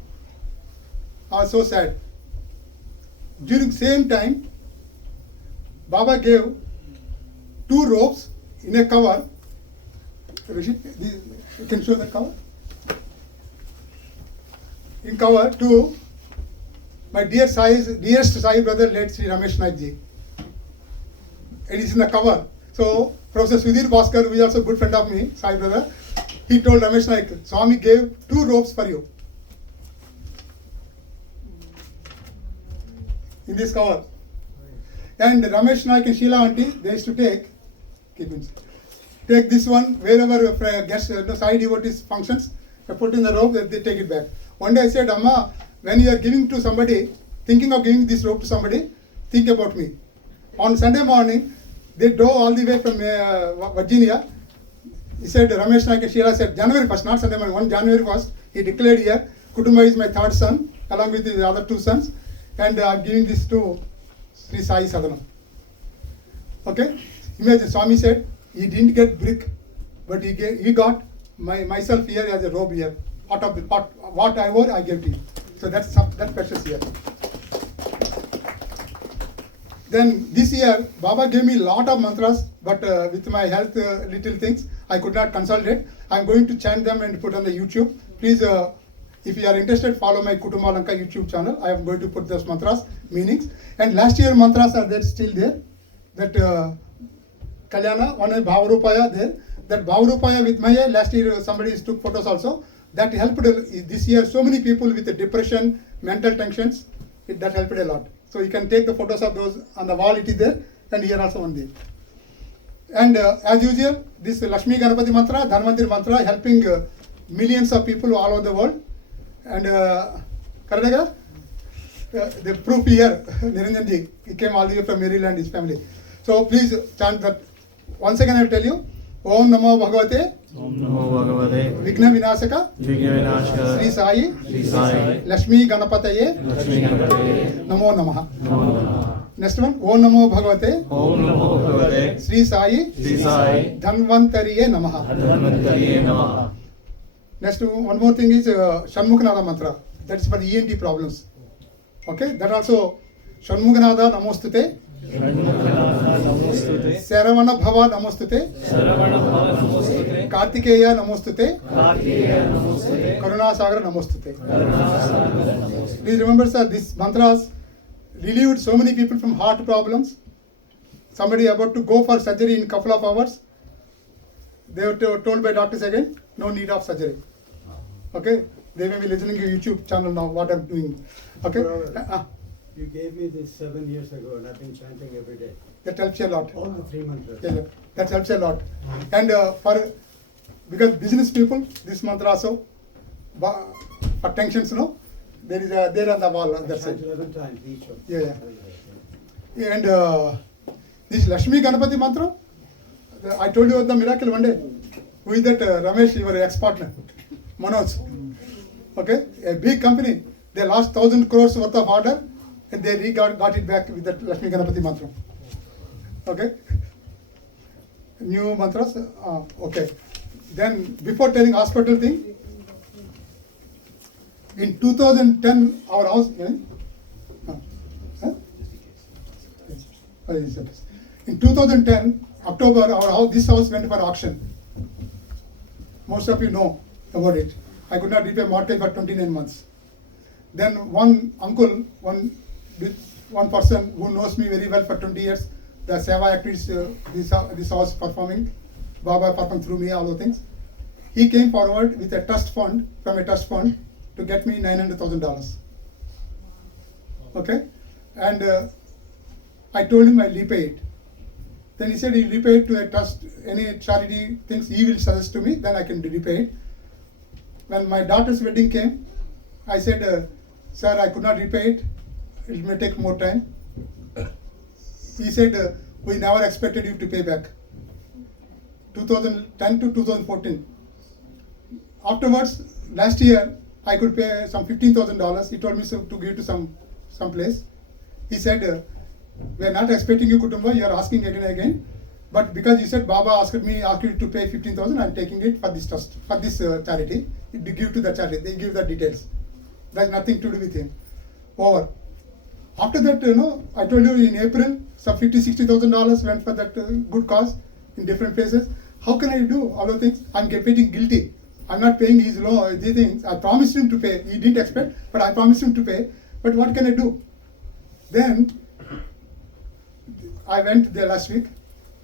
I was so sad. During same time, Baba gave 2 ropes in a cover. Rishi, you can show the cover. In cover to my dearest Sai brother, late Sri Ramesh Naik ji. It is in the cover. So Professor Sudhir Bhaskar, who is also a good friend of me, Sai brother, he told Ramesh Naik, Swami gave 2 ropes for you. In this cover. And Ramesh Naik and Sheila auntie, they used to take this one wherever guest Sai devotees functions, they put in the rope, they take it back. One day I said, Amma, when you are giving to somebody, thinking of giving this rope to somebody, think about me. On Sunday morning, they drove all the way from Virginia. He said, Ramesh Naik and Sheila said, January 1st, not Sunday morning, 1 January 1st, he declared here, Kutumba is my 3rd son, along with the other 2 sons, and I'm giving this to Sri Sai Sadanam. Okay? Imagine, Swami said, he didn't get brick, but he got myself here as a robe here. Out of what I wore, I gave to you. So that's precious here. Then this year, Baba gave me a lot of mantras, but with my health little things, I could not consolidate. I'm going to chant them and put on the YouTube. Please, if you are interested, follow my Kutumba Lanka YouTube channel. I am going to put those mantras, meanings. And last year mantras are there still there. That Kalyana, one is Bhavarupaya there. That Bhavarupaya with Maya, last year somebody took photos also. That helped this year so many people with depression, mental tensions. That helped a lot. So you can take the photos of those on the wall, it is there, and here also one there. And as usual, this Lakshmi Ganapati mantra, Dhanvantir mantra, helping millions of people all over the world. And Karnataka, the proof here, Niranjan ji, he came all the way from Maryland, his family. So please chant that. Once again I will tell you, Om Namo Bhagavate, Om Namo Bhagavate, Vigna Vinashaka, Sri Sai, Lakshmi Ganapataye, Namo Namaha. Next one, Om Namo Bhagavate, Om Namo Bhagavate, Sri Sai, Dhanvantariye Namaha. Next one more thing is Shanmukhanada mantra. That is for the ENT problems. Okay, that also Shanmukhanada Namostute, Saravana Bhava Namostute, Kartikeya Namostute, Karuna Sagar Namostute. Please remember, sir, these mantras relieved so many people from heart problems. Somebody about to go for surgery in a couple of hours. They were told by doctors again, no need of surgery. Okay, they may be listening to YouTube channel now, what I'm doing. Okay. You gave me this 7 years ago and I've been chanting every day. That helps you a lot. All the 3 mantras. Yeah, that helps a lot. And because business people, this mantra also, for tensions, no, there is there on the wall on that side. 11 times each of Yeah. And this Lakshmi Ganapati mantra, I told you about the miracle one day. Who is that Ramesh, your ex-partner, Manoj? Okay, a big company. They lost 1,000 crores worth of order, and they got it back with that Lakshmi Ganapati mantra. Okay. New mantras. Okay. Then before telling hospital thing, in 2010 our house. In 2010 October, this house went for auction. Most of you know about it. I could not repay mortgage for 29 months. Then one uncle, one person who knows me very well for 20 years, the Seva Activities, this house performing, Baba performed through me, all those things. He came forward with a trust fund, from a trust fund, to get me $900,000. Okay? And I told him I'll repay it. Then he said he'll repay it to a trust, any charity things he will suggest to me, then I can repay it. When my daughter's wedding came, I said, sir, I could not repay it. It may take more time. He said, we never expected you to pay back. 2010 to 2014. Afterwards, last year, I could pay some $15,000. He told me to give to some place. He said, we are not expecting you, Kutumba, you are asking again and again. But because you said Baba asked you to pay 15,000, I am taking it for this trust, for this charity. To give to the charity, they give the details. There's nothing to do with him. Over. After that, I told you in April, some $50,000-$60,000 went for that good cause in different places. How can I do all the things? I'm getting guilty. I'm not paying his loan, these things. I promised him to pay. He didn't expect, but I promised him to pay. But what can I do? Then I went there last week.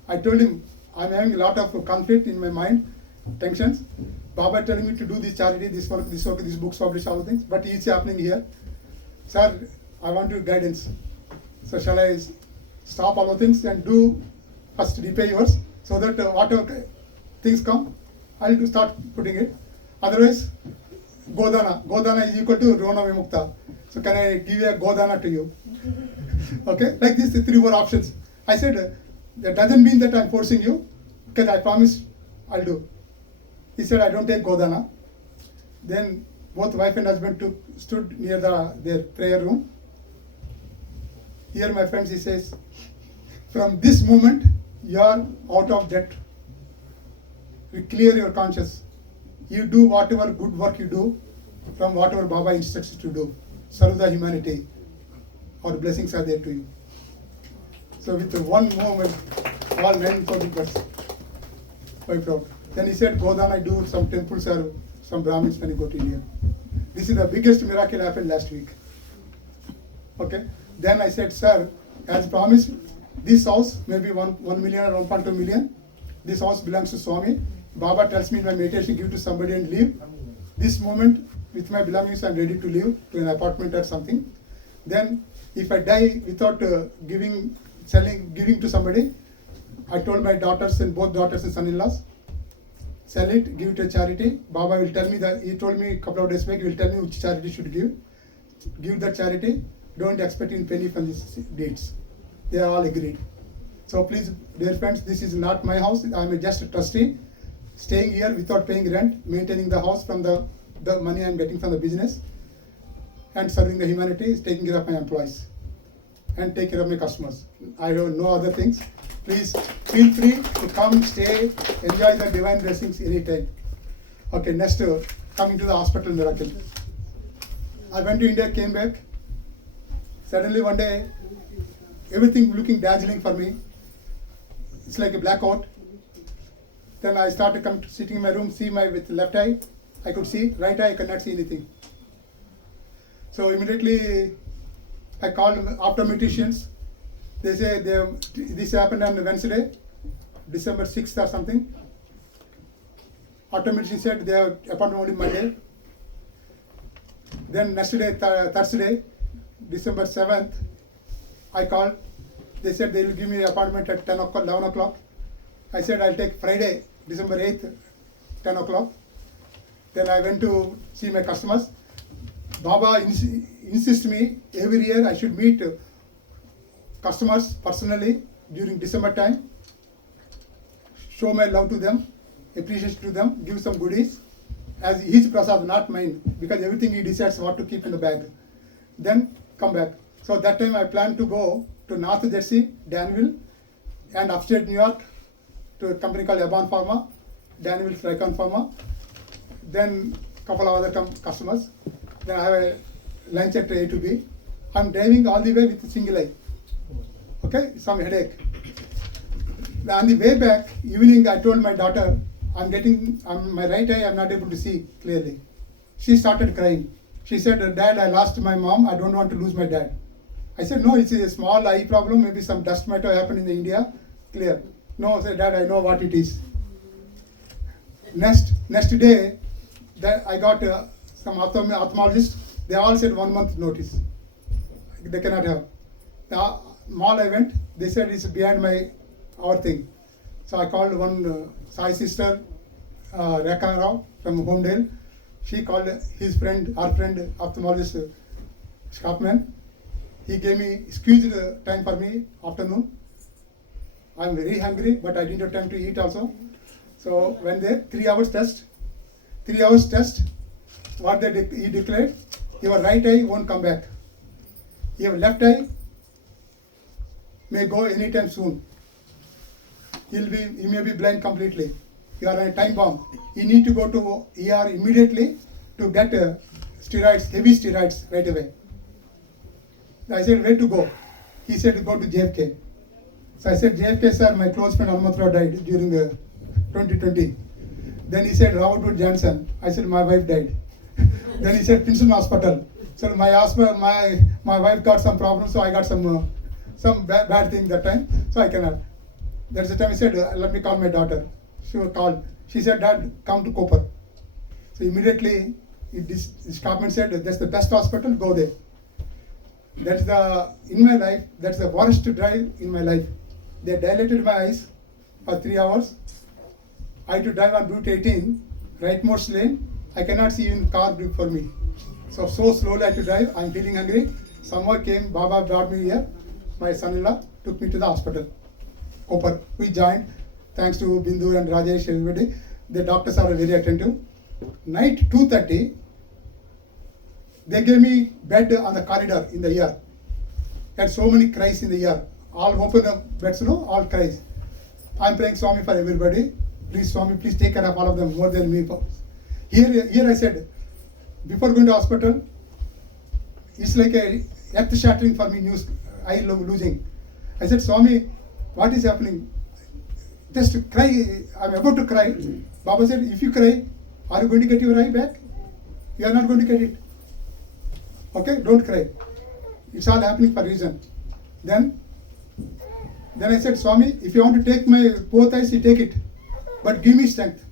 I told him I'm having a lot of conflict in my mind, tensions. Baba telling me to do this charity, this work, this books publish, all the things. But it's happening here. Sir, I want your guidance. So shall I stop all the things and do first repay yours, so that whatever things come, I'll start putting it. Otherwise, Godana. Godana is equal to Rona Vimukta. So can I give a Godana to you? Okay, like this, 3-4 options. I said, that doesn't mean that I'm forcing you, because I promise I'll do. He said, I don't take Godana. Then both wife and husband stood near their prayer room. Here, my friends, he says, from this moment, you are out of debt. You clear your conscience. You do whatever good work you do, from whatever Baba instructs you to do. Serve the humanity. Our blessings are there to you. So with one moment, all 9,000 bucks wiped out. Then he said, go down, I do some temples or some Brahmins when you go to India. This is the biggest miracle happened last week. Okay. Then I said, sir, as promised, this house may be 1 million or 1.2 million. This house belongs to Swami. Baba tells me in my meditation, give to somebody and leave. This moment, with my belongings, I'm ready to leave to an apartment or something. Then, if I die without giving to somebody, I told my daughters and both daughters and son-in-laws, sell it, give it to a charity. Baba will tell me that, he told me a couple of days back, he will tell me which charity should give. Give that charity. Don't expect any penny from these deeds. They are all agreed. So please, dear friends, this is not my house. I am just a trustee, staying here without paying rent, maintaining the house from the money I am getting from the business, and serving the humanity, taking care of my employees, and take care of my customers. I have no other things. Please feel free to come, stay, enjoy the divine blessings anytime. Okay, next, coming to the hospital miracle. I went to India, came back. Suddenly one day, everything looking dazzling for me. It's like a blackout. Then I started sitting in my room, see with left eye, I could see, right eye I could not see anything. So immediately I called optometricians. They say this happened on Wednesday, December 6th or something. Optometrician said they have appointment only Monday. Then next day, Thursday, December 7th, I called. They said they will give me an appointment at 10 o'clock, 11 o'clock. I said I'll take Friday, December 8th, 10 o'clock. Then I went to see my customers. Baba insists me every year I should meet customers personally during December time, show my love to them, appreciation to them, give some goodies, as his prasad, not mine, because everything he decides what to keep in the bag. Then come back. So that time I planned to go to North Jersey, Danville, and upstate New York to a company called Eban Pharma, Danville Tricon Pharma, then couple of other customers. Then I have a lunch at A to B. I'm driving all the way with a single eye. Okay, some headache. On the way back, evening, I told my daughter, my right eye, I'm not able to see clearly. She started crying. She said, Dad, I lost my mom. I don't want to lose my dad. I said, no, it's a small eye problem. Maybe some dust might have happened in the India. Clear. No, I said, Dad, I know what it is. Next day, I got some ophthalmologists. They all said 1 month notice. They cannot have. The mall I went, they said it's beyond our thing. So I called one Sai sister, Rekha Rao from Homedale. She called our friend, ophthalmologist, Shopman. He gave me squeezed time for me, afternoon. I'm very hungry, but I didn't have time to eat also. So when there, 3 hours test. What he declared, your right eye won't come back. Your left eye may go anytime soon. He may be blind completely. You are on a time bomb. You need to go to ER immediately to get steroids, heavy steroids right away. I said, where to go? He said, go to JFK. So I said, JFK, sir, my close friend Arunachalam died during the 2020. Then he said, Robert Johnson. I said, my wife died. Then he said, Princeton Hospital. So my wife got some problems, so I got some bad thing that time, so I cannot. That's the time he said, let me call my daughter. She was called. She said, Dad, come to Cooper. So immediately, this department said, that's the best hospital, go there. In my life, that's the worst drive in my life. They dilated my eyes for 3 hours. I had to drive on Route 18, rightmost lane. I cannot see even car for me. So slowly I had to drive. I'm feeling hungry. Someone came, Baba brought me here. My son-in-law took me to the hospital. Cooper. We joined. Thanks to Bindu and Rajesh, everybody. The doctors are very attentive. Night 2:30, they gave me bed on the corridor in the ER. Had so many cries in the ER. All open the beds, all cries. I'm praying Swami for everybody. Please, Swami, please take care of all of them more than me. Here I said, before going to hospital, it's like a earth shattering for me, news, eye losing. I said, Swami, what is happening? Just cry, I'm about to cry. Baba said, if you cry, are you going to get your eye back? You are not going to get it. Okay, don't cry. It's all happening for a reason. Then I said, Swami, if you want to take my both eyes, you take it. But give me strength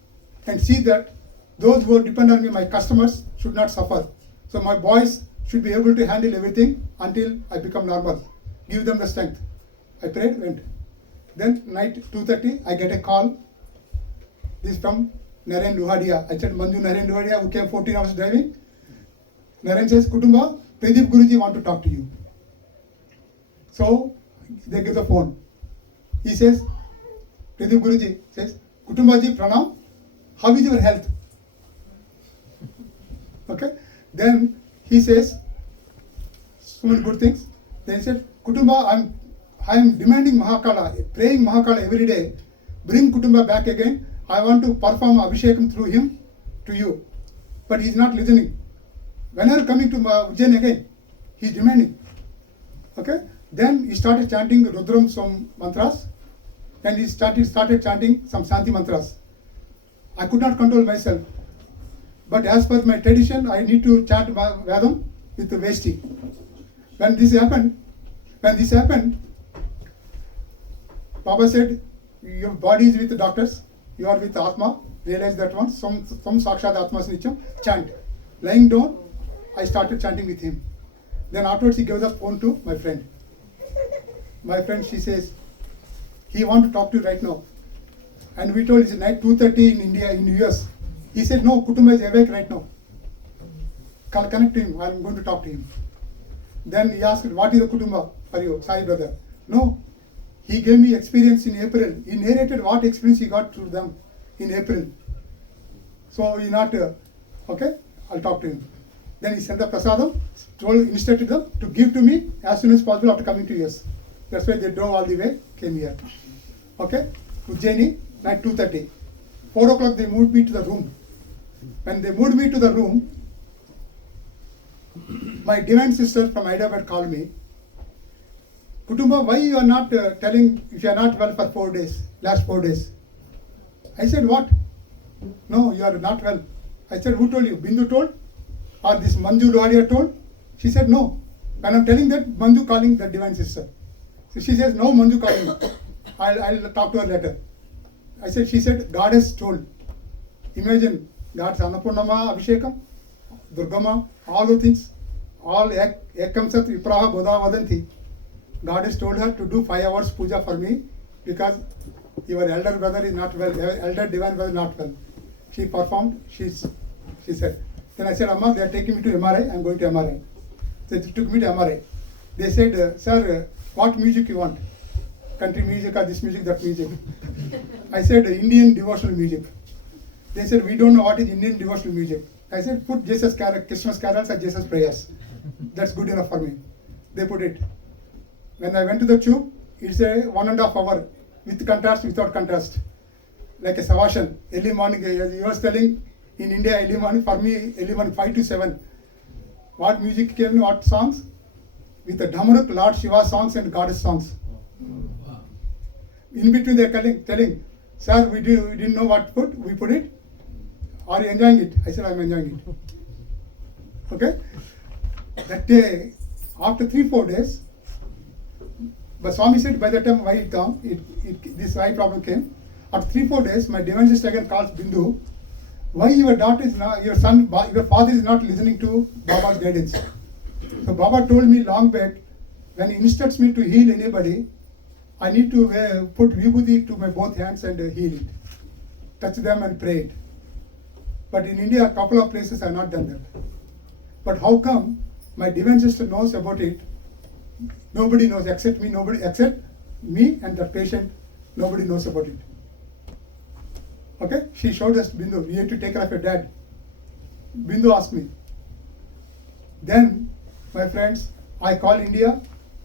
and see that those who depend on me, my customers, should not suffer. So my boys should be able to handle everything until I become normal. Give them the strength. I prayed, went. Then night 2:30, I get a call. This is from Naren Luhadia. I said, Manju Naren Luhadia, who came 14 hours driving. Naren says, Kutumba, Pradeep Guruji want to talk to you. So they give the phone. He says, Pradeep Guruji says, Kutumba ji, pranam. How is your health? Okay. Then he says so many good things. Then he said, Kutumba, I am demanding Mahakala, praying Mahakala every day. Bring Kutumba back again. I want to perform Abhishekam through him to you. But he is not listening. When are you coming to Ujjain again? He is demanding. Okay. Then he started chanting Rudram some mantras. And he started chanting some Shanti mantras. I could not control myself. But as per my tradition, I need to chant Vedam with the Vesti. When this happened, Baba said, your body is with the doctors, you are with Atma, realize that one, some Sakshat Atma Snicham, chant. Lying down, I started chanting with him. Then afterwards he gave the phone to my friend. My friend, she says, he want to talk to you right now. And we told it's night 2:30 in India, in US. He said, no, Kutumba is awake right now. Connect to him, I'm going to talk to him. Then he asked, what is the Kutumba for you, Sai brother? No, he gave me experience in April. He narrated what experience he got through them in April. So he not, okay, I'll talk to him. Then he sent the prasadam, instructed them to give to me as soon as possible after coming to US. That's why they drove all the way, came here. Okay, Ujjaini, night 2:30. 4 o'clock they moved me to the room. When they moved me to the room, my divine sister from Hyderabad called me. Kutumba, why you are not telling if you are not well for 4 days, last 4 days? I said, what? No, you are not well. I said, who told you? Bindu told? Or this Manju Loharia told? She said, no. When I'm telling that, Manju calling the divine sister. So she says, no, Manju calling me. I'll talk to her later. She said, God has told. Imagine, God's Annapurnama, Abhishekam, Durgama, all the things, all Ekam Sat, Vipraha, Bodha, Vadanti. God has told her to do 5 hours puja for me because your elder brother is not well, elder divine brother is not well. She performed, she said. Then I said, Amma, they are taking me to MRI, I'm going to MRI. So they took me to MRI. They said, sir, what music you want? Country music or this music, that music? I said, Indian devotional music. They said, we don't know what is Indian devotional music. I said, put Jesus Christmas carols or Jesus prayers. That's good enough for me. They put it. When I went to the tube, it's a 1.5 hour with contrast, without contrast. Like a Savashan, early morning, he was telling in India, early morning, for me, early morning 5 to 7. What music came, what songs? With the Dhamaruk, Lord Shiva songs and Goddess songs. In between they are telling, sir, we didn't know what to put, we put it. Are you enjoying it? I said, I'm enjoying it. Okay? That day, after 3-4 days, but Swami said by the time why it come, this eye problem came. After 3-4 days, my divine sister again calls Bindu. Why your daughter is not, your father is not listening to Baba's guidance? So Baba told me long back, when he instructs me to heal anybody, I need to put vibhuti to my both hands and heal it. Touch them and pray it. But in India, a couple of places I have not done that. But how come my divine sister knows about it? Nobody knows except me, and the patient, nobody knows about it. Okay? She showed us Bindu, we have to take care of your dad. Bindu asked me. Then, my friends, I call India,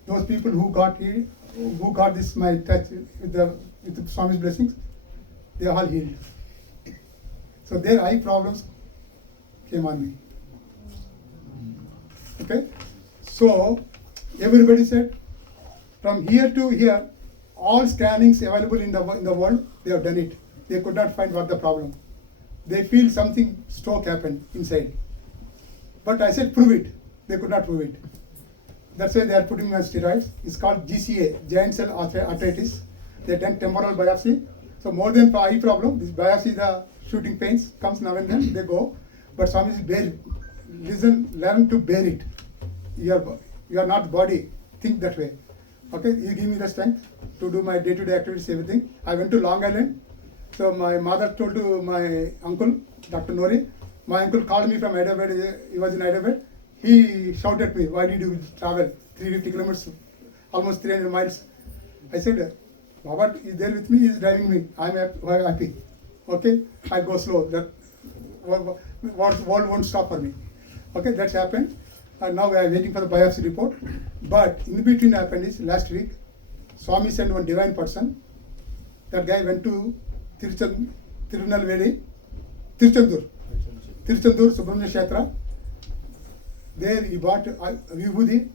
those people who got healed, who got this my touch with the Swami's blessings, they are all healed. So their eye problems came on me. Okay? So everybody said, from here to here, all scannings available in the world, they have done it. They could not find what the problem. They feel something stroke happened inside. But I said, prove it. They could not prove it. That's why they are putting me on steroids. It's called GCA, giant cell arthritis. They done temporal biopsy. So more than for eye problem, this biopsy, the shooting pains comes now and then, they go. But Swami says, learn to bear it. You are not body, think that way. Okay, you give me the strength to do my day-to-day activities, everything. I went to Long Island. So my mother told to my uncle, Dr. Nori, my uncle called me from Hyderabad, he was in Hyderabad. He shouted at me, why did you travel 350 kilometers, almost 300 miles? I said, Baba is there with me, he is driving me, I am happy. Okay, I'll go slow, that world won't stop for me. Okay, that's happened. And now we are waiting for the biopsy report. But in between happened is last week, Swami sent one divine person. That guy went to Tirunelveli, Tiruchendur Subramanya Kshetra. There he bought vibhuti.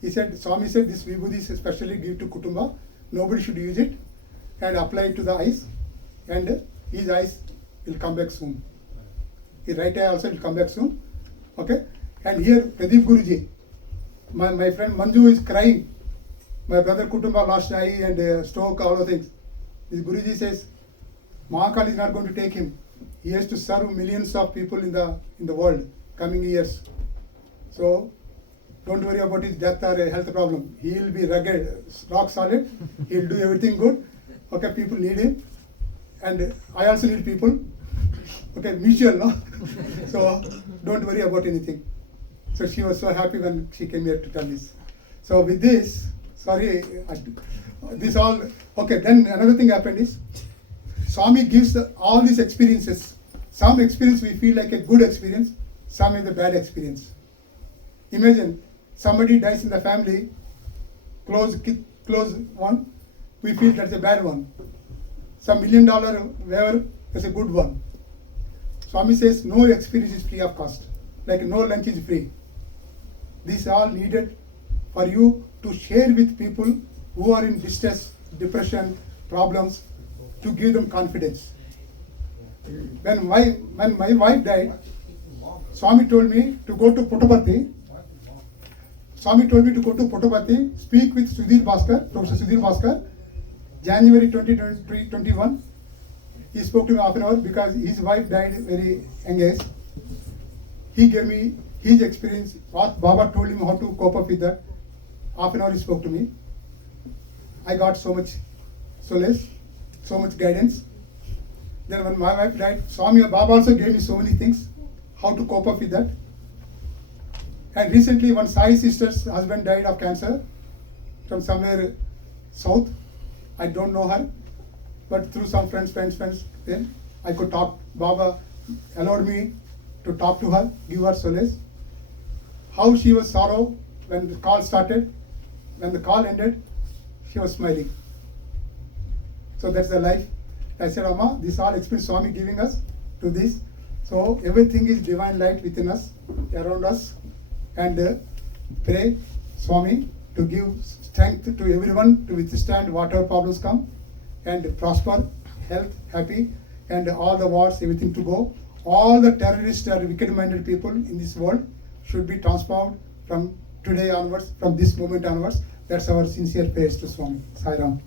He said, Swami said this vibhuti is especially give to Kutumba. Nobody should use it and apply it to the eyes. And his eyes will come back soon. His right eye also will come back soon. Okay? And here Pradeep Guruji, my friend Manju is crying. My brother Kutumba lost eye and stroke, all the things. This Guruji says, Mahakal is not going to take him. He has to serve millions of people in the world coming years. So don't worry about his death or a health problem. He will be rugged, rock solid. He will do everything good. Okay, people need him. And I also need people. Okay, mutual, no? So don't worry about anything. So she was so happy when she came here to tell this. So with this, sorry, this all, okay, then another thing happened is, Swami gives all these experiences. Some experience we feel like a good experience, some is a bad experience. Imagine, somebody dies in the family, close one, we feel that's a bad one. Some $1 million waiver is a good one. Swami says no experience is free of cost, like no lunch is free. These are all needed for you to share with people who are in distress, depression, problems, to give them confidence. When my wife died, Swami told me to go to Puttaparthi. Swami told me to go to Puttaparthi, speak with Sudhir Bhaskar, Professor Sudhir Bhaskar, January 2021. He spoke to me half an hour because his wife died very young age. He gave me his experience, what Baba told him how to cope up with that. Half an hour he spoke to me. I got so much solace, so much guidance. Then when my wife died, Swami Baba also gave me so many things, how to cope up with that. And recently one Sai sister's husband died of cancer from somewhere south. I don't know her, but through some friends, then I could talk. Baba allowed me to talk to her, give her solace. How she was sorrow when the call started, when the call ended, she was smiling. So that's the life. I said, Amma, this all experience Swami giving us to this. So everything is divine light within us, around us, and pray Swami to give strength to everyone to withstand whatever problems come, and prosper, health, happy, and all the wars, everything to go. All the terrorists or wicked-minded people in this world should be transformed from today onwards, from this moment onwards. That's our sincere prayers to Swami Sai Ram.